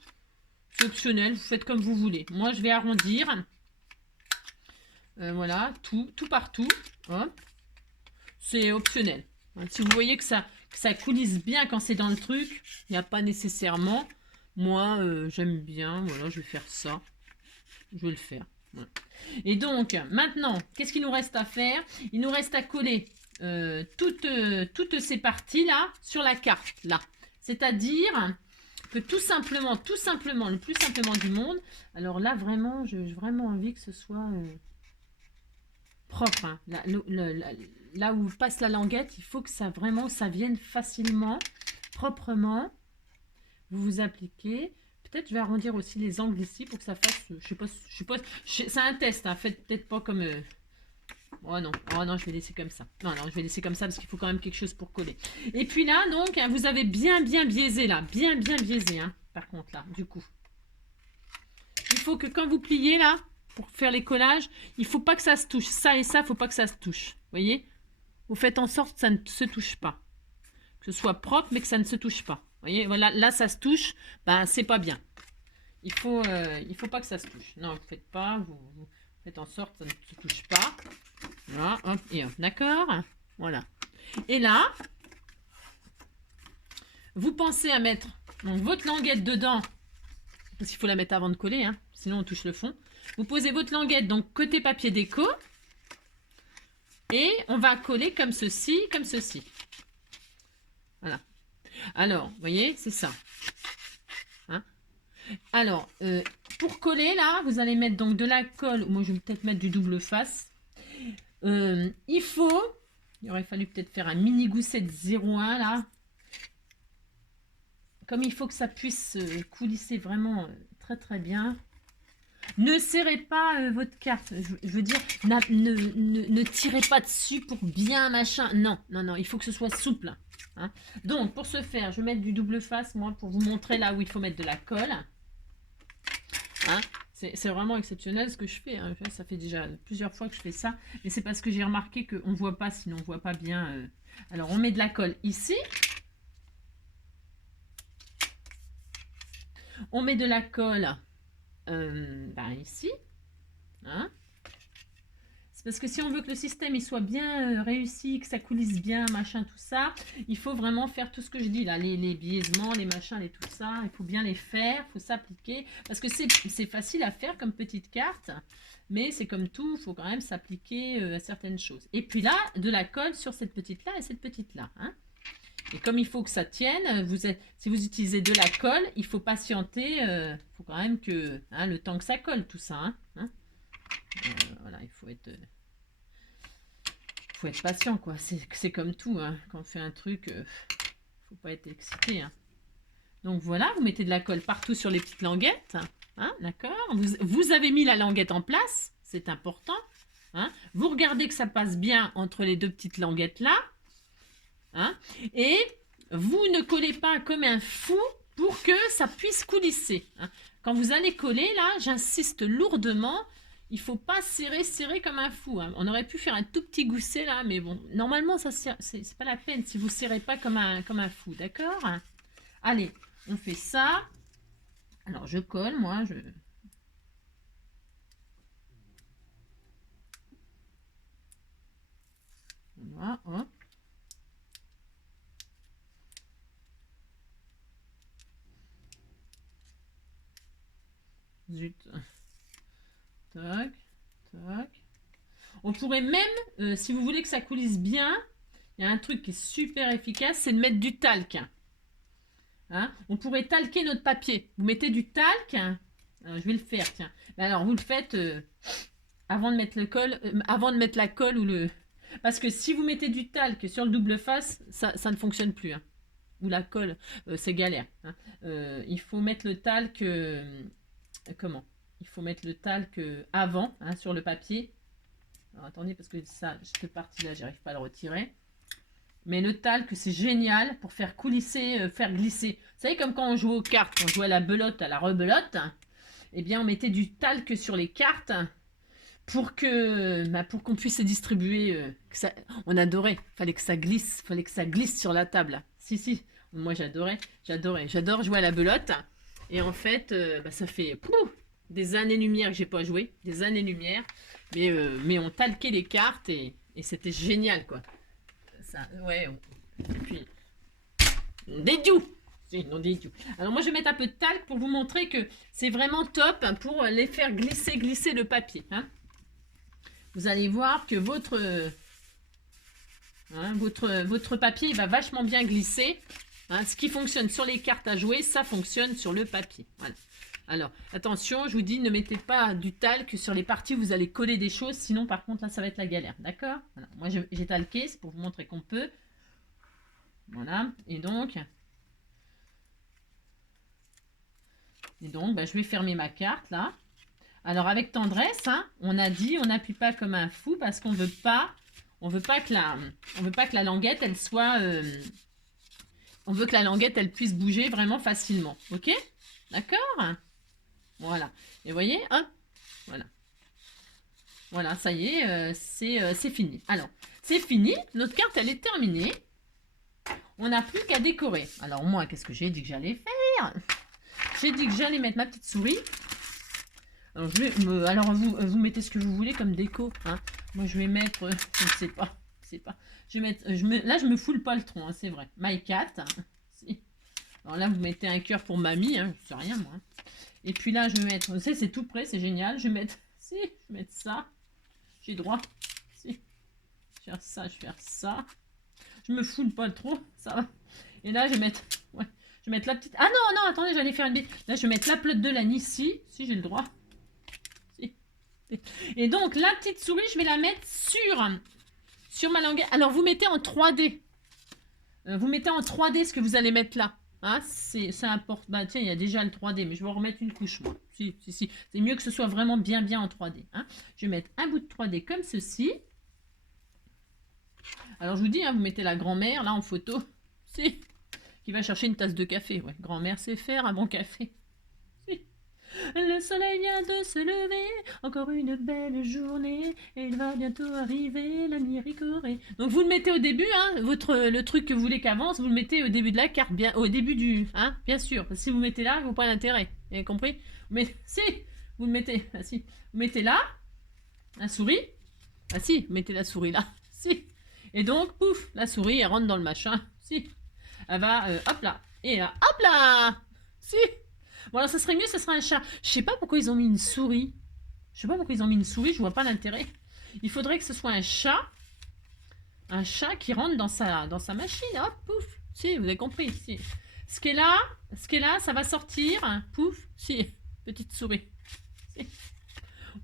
C'est optionnel, vous faites comme vous voulez. Moi, je vais arrondir. Voilà, tout partout. C'est optionnel. Si vous voyez que ça coulisse bien quand c'est dans le truc, il n'y a pas nécessairement. Moi, j'aime bien. Voilà, je vais faire ça. Je vais le faire. Voilà. Et donc, maintenant, qu'est-ce qu'il nous reste à faire? Il nous reste à coller toutes ces parties-là sur la carte, là. C'est-à-dire que tout simplement, le plus simplement du monde, alors là, vraiment, j'ai vraiment envie que ce soit propre. Hein. Là où passe la languette, il faut que ça vraiment, ça vienne facilement, proprement. Vous vous appliquez. Peut-être je vais arrondir aussi les angles ici pour que ça fasse, je sais pas, c'est un test, hein, faites peut-être pas comme, oh non, je vais laisser comme ça. Non, je vais laisser comme ça parce qu'il faut quand même quelque chose pour coller. Et puis là, donc, hein, vous avez bien biaisé là, bien biaisé, hein, par contre là, du coup. Il faut que quand vous pliez là, pour faire les collages, il faut pas que ça se touche. Ça et ça, faut pas que ça se touche. Vous voyez? Vous faites en sorte que ça ne se touche pas. Que ce soit propre, mais que ça ne se touche pas. Vous voyez, voilà, là ça se touche, ben c'est pas bien. Il faut pas que ça se touche. Non, vous faites pas, vous faites en sorte que ça ne se touche pas. Voilà, hop, et hop, d'accord. Voilà. Et là, vous pensez à mettre donc, votre languette dedans, parce qu'il faut la mettre avant de coller, hein, sinon on touche le fond. Vous posez votre languette donc côté papier déco, et on va coller comme ceci, comme ceci. Voilà. Alors, vous voyez, c'est ça. Hein? Alors, pour coller, là, vous allez mettre donc de la colle. Moi, je vais peut-être mettre du double face. Il aurait fallu peut-être faire un mini gousset de 0,1, là. Comme il faut que ça puisse coulisser vraiment très bien. Ne serrez pas votre carte. Je veux dire, ne tirez pas dessus pour bien machin. Non, il faut que ce soit souple. Hein. Donc, pour ce faire, je vais mettre du double face, moi, pour vous montrer là où il faut mettre de la colle. Hein. C'est vraiment exceptionnel ce que je fais. Hein. Ça fait déjà plusieurs fois que je fais ça. Mais c'est parce que j'ai remarqué qu'on ne voit pas, sinon on ne voit pas bien. Alors, on met de la colle ici. On met de la colle ici. Hein. C'est parce que si on veut que le système il soit bien réussi, que ça coulisse bien, machin, tout ça, il faut vraiment faire tout ce que je dis là, les biaisements, les machins, et tout ça, il faut bien les faire, il faut s'appliquer, parce que c'est facile à faire comme petite carte, mais c'est comme tout, il faut quand même s'appliquer à certaines choses. Et puis là, de la colle sur cette petite-là et cette petite-là. Hein. Et comme il faut que ça tienne, si vous utilisez de la colle, il faut patienter, il faut quand même que le temps que ça colle tout ça. Hein. Voilà, il faut être patient quoi. C'est comme tout, hein. Quand on fait un truc, faut pas être excité. Hein. Donc voilà, vous mettez de la colle partout sur les petites languettes. Hein, d'accord. Vous avez mis la languette en place, c'est important. Hein. Vous regardez que ça passe bien entre les deux petites languettes là. Hein, et vous ne collez pas comme un fou pour que ça puisse coulisser. Hein. Quand vous allez coller, là, j'insiste lourdement, il ne faut pas serrer comme un fou. Hein. On aurait pu faire un tout petit gousset, là, mais bon, normalement, c'est pas la peine si vous ne serrez pas comme un fou, d'accord? Allez, on fait ça. Alors, je colle, moi, Voilà, hop. Zut. Tac, tac. On pourrait même, si vous voulez que ça coulisse bien, il y a un truc qui est super efficace, c'est de mettre du talc. Hein, on pourrait talquer notre papier. Vous mettez du talc. Alors, je vais le faire, tiens. Alors, vous le faites avant de mettre avant de mettre la colle ou le... Parce que si vous mettez du talc sur le double face, ça ne fonctionne plus. Hein. Ou la colle, c'est galère. Hein. Il faut mettre le talc... comment? Il faut mettre le talc avant, hein, sur le papier. Alors, attendez, parce que ça, cette partie-là, j'arrive pas à le retirer. Mais le talc, c'est génial pour faire coulisser, faire glisser. Vous savez, comme quand on jouait aux cartes, on jouait à la belote, à la rebelote, eh bien, on mettait du talc sur les cartes pour qu'on puisse se distribuer. On adorait. Fallait que ça glisse sur la table. Si. Moi, j'adore jouer à la belote. Et en fait, ça fait des années-lumière que j'ai pas joué, des années-lumière. Mais on talquait les cartes et c'était génial, quoi. Ça, ouais. Et puis, des dieux. Non, des dieux. Alors moi, je vais mettre un peu de talc pour vous montrer que c'est vraiment top pour les faire glisser le papier. Hein. Vous allez voir que votre papier il va vachement bien glisser. Hein. Ce qui fonctionne sur les cartes à jouer, ça fonctionne sur le papier. Voilà. Alors, attention, je vous dis, ne mettez pas du talc sur les parties où vous allez coller des choses, sinon par contre là, ça va être la galère, d'accord? Voilà. Moi, j'ai talqué, c'est pour vous montrer qu'on peut. Voilà, et donc, je vais fermer ma carte là. Alors, avec tendresse, hein, on a dit, on n'appuie pas comme un fou parce qu'on veut pas que la languette, elle soit... on veut que la languette, elle puisse bouger vraiment facilement, ok? D'accord? Voilà. Et vous voyez, hein? Voilà. Voilà, ça y est, c'est fini. Alors, c'est fini. Notre carte, elle est terminée. On n'a plus qu'à décorer. Alors, moi, qu'est-ce que j'ai dit que j'allais faire? J'ai dit que j'allais mettre ma petite souris. Alors, vous mettez ce que vous voulez comme déco. Hein. Moi, je vais mettre... je ne sais pas. Je vais mettre... là, je me fous le poltron, hein, c'est vrai. My cat. Hein. Si. Alors là, vous mettez un cœur pour mamie. Hein, je sais rien, moi. Et puis là, je vais mettre... Vous savez, c'est tout prêt, c'est génial. Je vais mettre... Si, je vais mettre ça. J'ai droit. Si. Je vais faire ça, je vais faire ça. Je me fous le poltron, ça va. Et là, je vais mettre... Ouais. Je vais mettre la petite... Ah non, attendez, j'allais faire une bête. Là, je vais mettre la pelote de laine ici. Si, j'ai le droit. Si. Et donc, la petite souris, je vais la mettre sur ma languette. Alors, vous mettez en 3D. Vous mettez en 3D ce que vous allez mettre là. Hein, c'est important. Bah, tiens, il y a déjà le 3D, mais je vais en remettre une couche, moi. Si. C'est mieux que ce soit vraiment bien en 3D. Hein. Je vais mettre un bout de 3D comme ceci. Alors, je vous dis, hein, vous mettez la grand-mère, là, en photo. Si. Qui va chercher une tasse de café. Ouais, grand-mère sait faire un bon café. Si. Le soleil vient de se lever, encore une belle journée, et il va bientôt arriver la miricorée. Donc vous le mettez au début, hein, le truc que vous voulez qu'avance, vous le mettez au début de la carte, bien au début du, hein, bien sûr. Parce que si vous mettez là, il ne vaut pas l'intérêt. Vous avez compris? Mais si, vous le mettez, ah, si, vous mettez là, la souris, ah si, vous mettez la souris là, si. Et donc, pouf, la souris, elle rentre dans le machin, si. Elle va, hop là, et là, hop là, si. Bon, alors ça serait mieux, ça serait un chat. Je sais pas pourquoi ils ont mis une souris. Je vois pas l'intérêt. Il faudrait que ce soit un chat qui rentre dans sa machine. Hop, pouf. Si, vous avez compris. Si. Ce qui est là, ça va sortir. Hein, pouf. Si, petite souris. Si.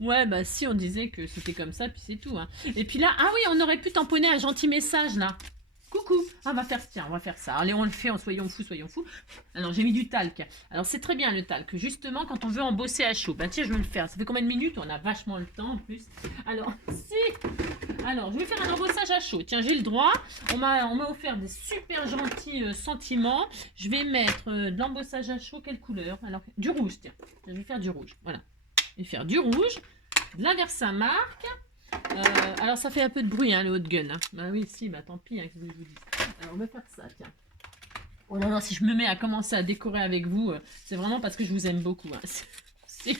Ouais, bah si, on disait que c'était comme ça, puis c'est tout. Hein. Et puis là, ah oui, on aurait pu tamponner un gentil message là. Coucou, on va faire ça. Allez, on le fait en soyons fous. Alors, j'ai mis du talc. Alors, c'est très bien le talc. Justement, quand on veut embosser à chaud. Ben, tiens, je vais le faire. Ça fait combien de minutes? On a vachement le temps en plus. Alors, je vais faire un embossage à chaud. Tiens, j'ai le droit. On m'a offert des super gentils sentiments. Je vais mettre de l'embossage à chaud. Quelle couleur? Alors, du rouge, tiens. Je vais faire du rouge. Voilà. Je vais faire du rouge. De la Versamark. Alors ça fait un peu de bruit hein, le hot gun. Hein. Bah oui, si, bah tant pis, hein, que je vous dis. Alors on va faire ça, tiens. Oh là là, si je me mets à commencer à décorer avec vous, c'est vraiment parce que je vous aime beaucoup. Hein. Si.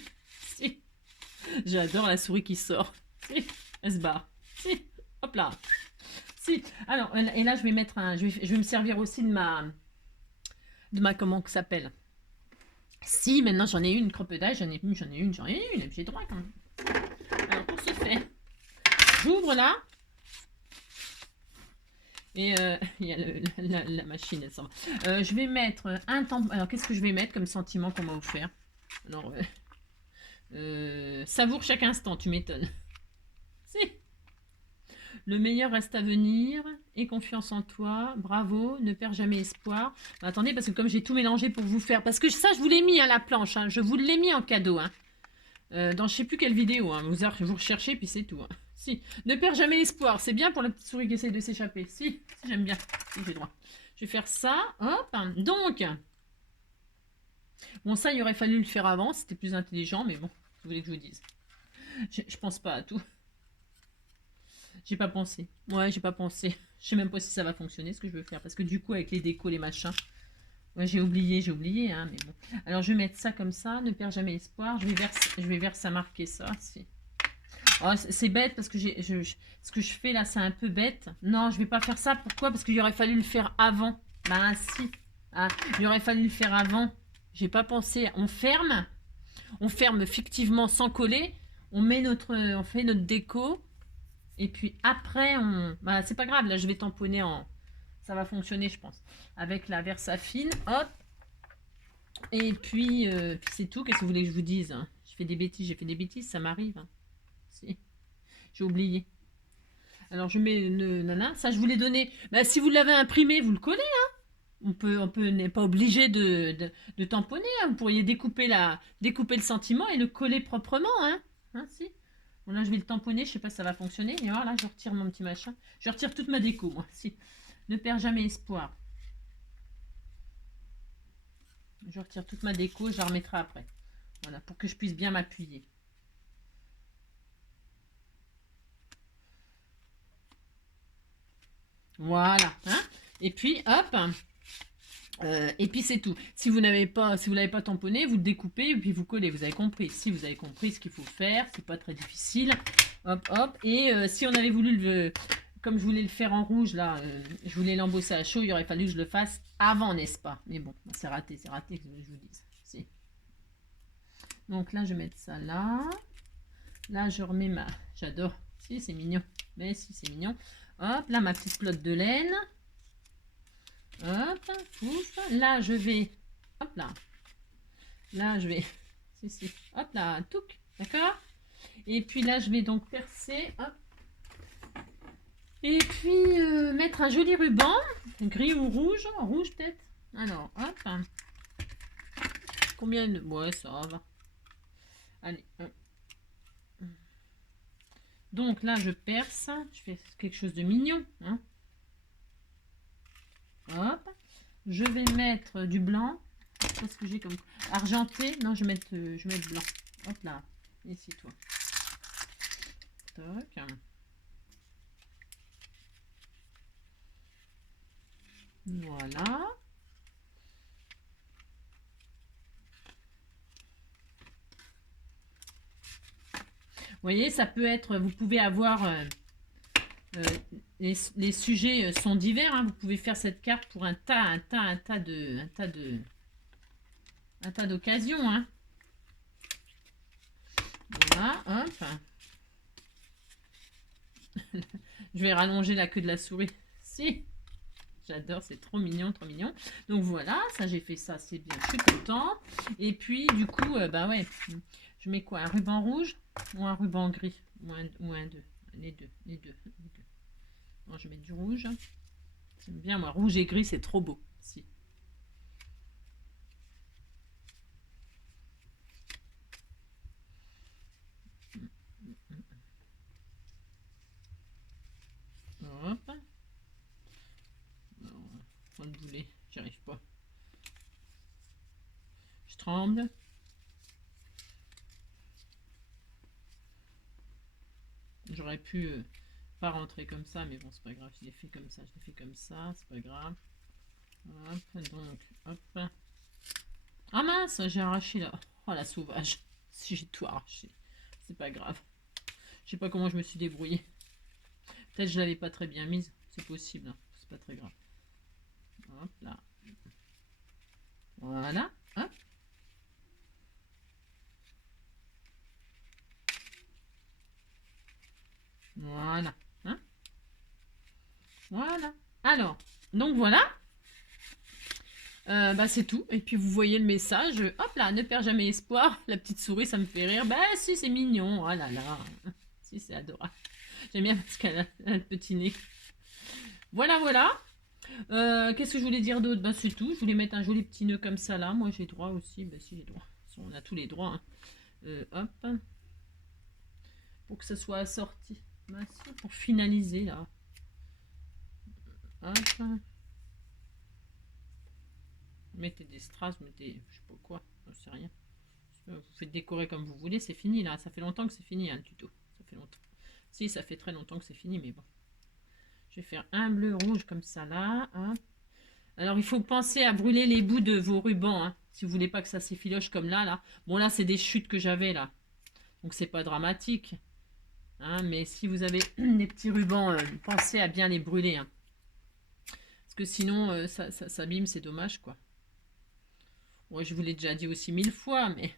J'adore la souris qui sort. Si, elle se barre. Si, hop là. Si. Alors, et là je vais mettre je vais me servir aussi de ma comment que ça s'appelle. Si, maintenant j'en ai une, cropedaille, j'en ai une, j'ai droit quand même. Alors pour ce faire. J'ouvre là. Et il y a la machine, elle s'en va. Je vais mettre un tampon. Alors, qu'est-ce que je vais mettre comme sentiment qu'on m'a offert? Alors, savoure chaque instant, tu m'étonnes. Si. Le meilleur reste à venir. Aie confiance en toi. Bravo. Ne perds jamais espoir. Attendez, parce que comme j'ai tout mélangé pour vous faire. Parce que ça, je vous l'ai mis à la planche. Hein, je vous l'ai mis en cadeau. Hein, dans je sais plus quelle vidéo. Hein, vous recherchez, puis c'est tout. Hein. Si. Ne perds jamais espoir. C'est bien pour la petite souris qui essaye de s'échapper. Si, si j'aime bien. Si, j'ai droit. Je vais faire ça. Hop. Donc. Bon, ça, il aurait fallu le faire avant. C'était plus intelligent. Mais bon, vous voulez que je vous dise. Je pense pas à tout. J'ai pas pensé. Ouais, j'ai pas pensé. Je sais même pas si ça va fonctionner ce que je veux faire. Parce que du coup, avec les décos, les machins. Ouais, j'ai oublié, hein, mais bon. Alors, je vais mettre ça comme ça. Ne perds jamais espoir. Je vais vers ça marquer ça. Si. Oh, c'est bête parce que ce que je fais là, c'est un peu bête. Non, je vais pas faire ça. Pourquoi? Parce qu'il aurait fallu le faire avant. Ben si. Ah, il aurait fallu le faire avant. J'ai pas pensé. On ferme fictivement sans coller. On fait notre déco. Et puis après, bah, c'est pas grave. Là, je vais tamponner en. Ça va fonctionner, je pense. Avec la Versafine. Hop. Et puis c'est tout. Qu'est-ce que vous voulez que je vous dise? J'ai fait des bêtises, ça m'arrive. Hein. Si. J'ai oublié. Alors je mets le nana. Ça, je vous l'ai donné. Bah, si vous l'avez imprimé, vous le collez. Hein. N'est pas obligé de tamponner. Hein. Vous pourriez découper le sentiment et le coller proprement. Hein. Hein, si. Bon, là, je vais le tamponner. Je sais pas si ça va fonctionner. Et voilà, je retire mon petit machin. Je retire toute ma déco, moi. Si. Ne perds jamais espoir. Je retire toute ma déco. Je la remettrai après. Voilà, pour que je puisse bien m'appuyer. Voilà. Hein, et puis, hop. Et puis c'est tout. Si vous l'avez pas tamponné, vous le découpez et puis vous collez. Vous avez compris. Si vous avez compris ce qu'il faut faire, c'est pas très difficile. Hop, hop. Et si on avait voulu comme je voulais le faire en rouge là, je voulais l'embosser à chaud, il aurait fallu que je le fasse avant, n'est-ce pas? Mais bon, c'est raté, que je vous dise. Si. Donc là, je vais mettre ça là. Là, je remets ma. J'adore. Si, c'est mignon. Mais si, c'est mignon. Hop, là, ma petite pelote de laine. Hop, pouf. Là, je vais. Hop là. Là, je vais. Si. Hop là, touc. D'accord? Et puis là, je vais donc percer. Hop. Et puis mettre un joli ruban. Gris ou rouge. Rouge peut-être. Alors, hop. Combien de. Ouais, ça va. Allez. Donc là, je perce. Je fais quelque chose de mignon. Hein. Hop. Je vais mettre du blanc. Qu'est-ce que j'ai comme argenté? Non, je vais mettre blanc. Hop là. Ici, toi. Toc. Voilà. Vous voyez, ça peut être, vous pouvez avoir, les sujets sont divers, hein, vous pouvez faire cette carte pour un tas d'occasions. Hein. Voilà, hop. Je vais rallonger la queue de la souris. Si, j'adore, c'est trop mignon, trop mignon. Donc voilà, ça j'ai fait ça, c'est bien, je suis content. Et puis du coup, bah ouais, je mets quoi? Un ruban rouge ou un ruban gris? Ou un deux. Les deux. Bon, je vais mettre du rouge. J'aime bien, moi, rouge et gris, c'est trop beau. Si. Hop. Point de boulet, j'y arrive pas. Je tremble. J'aurais pu pas rentrer comme ça, mais bon, c'est pas grave. Je l'ai fait comme ça, c'est pas grave. Hop, donc, hop. Ah mince, j'ai arraché là. Oh la sauvage. Si j'ai tout arraché. C'est pas grave. Je sais pas comment je me suis débrouillée. Peut-être je l'avais pas très bien mise. C'est possible. Hein. C'est pas très grave. Hop là. Voilà. Hop. Voilà. Hein, voilà. Alors, donc voilà. Bah c'est tout. Et puis vous voyez le message. Hop là, ne perds jamais espoir. La petite souris, ça me fait rire. Bah si, c'est mignon. Oh là là. Si, c'est adorable. J'aime bien parce qu'elle a le petit nez. Voilà, voilà. Qu'est-ce que je voulais dire d'autre? Bah c'est tout. Je voulais mettre un joli petit nœud comme ça là. Moi j'ai droit aussi. Bah si, j'ai droit. On a tous les droits. Hein. Hop. Pour que ça soit assorti. Bah, si, pour finaliser, là. Hop. Mettez des strass, mettez, je sais pas quoi, je sais rien. Vous faites décorer comme vous voulez, c'est fini, là. Ça fait longtemps que c'est fini, hein, le tuto. Ça fait longtemps. Si, ça fait très longtemps que c'est fini, mais bon. Je vais faire un bleu rouge comme ça, là. Hein. Alors, il faut penser à brûler les bouts de vos rubans, hein, si vous voulez pas que ça s'effiloche comme là, là. Bon, là, c'est des chutes que j'avais, là. Donc, c'est pas dramatique. Hein, mais si vous avez des petits rubans, pensez à bien les brûler. Hein. Parce que sinon, ça s'abîme, c'est dommage, quoi. Ouais, je vous l'ai déjà dit aussi 1000 fois, mais...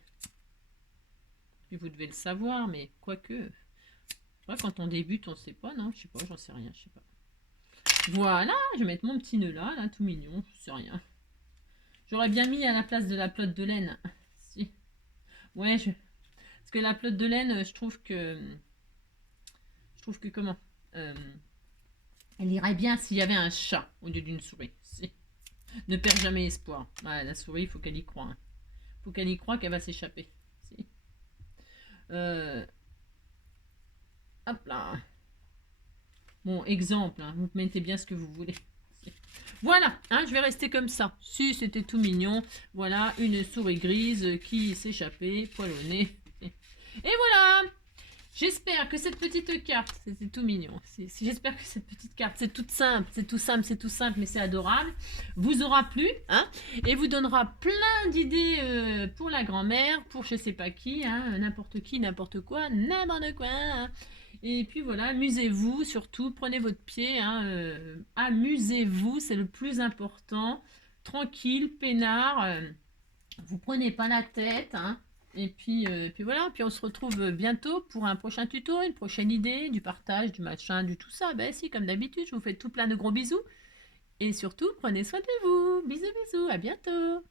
Puis vous devez le savoir, mais quoique... Ouais, quand on débute, on sait pas, non? Je sais pas, j'en sais rien, je sais pas. Voilà, je vais mettre mon petit nœud là, tout mignon, je sais rien. J'aurais bien mis à la place de la pelote de laine. Si. Ouais, parce que la pelote de laine, je trouve que... comment elle irait bien s'il y avait un chat au lieu d'une souris. Si. Ne perds jamais espoir. Ouais, la souris, il faut qu'elle y croie. Hein. Faut qu'elle y croie qu'elle va s'échapper. Si. Hop là. Bon, exemple, hein, vous mettez bien ce que vous voulez. Voilà, hein, je vais rester comme ça. Si, c'était tout mignon. Voilà, une souris grise qui s'échappait, poil au nez. Et voilà. J'espère que cette petite carte, c'était tout mignon. J'espère que cette petite carte, c'est toute simple, c'est tout simple, c'est tout simple, mais c'est adorable, vous aura plu, hein, et vous donnera plein d'idées pour la grand-mère, pour je sais pas qui, hein, n'importe qui, n'importe quoi, n'importe quoi. Hein. Et puis voilà, amusez-vous surtout, prenez votre pied, hein, amusez-vous, c'est le plus important. Tranquille, peinard, vous prenez pas la tête, hein. Et puis voilà, puis on se retrouve bientôt pour un prochain tuto, une prochaine idée, du partage, du machin, du tout ça. Ben si, comme d'habitude, je vous fais tout plein de gros bisous. Et surtout, prenez soin de vous. Bisous, bisous, à bientôt.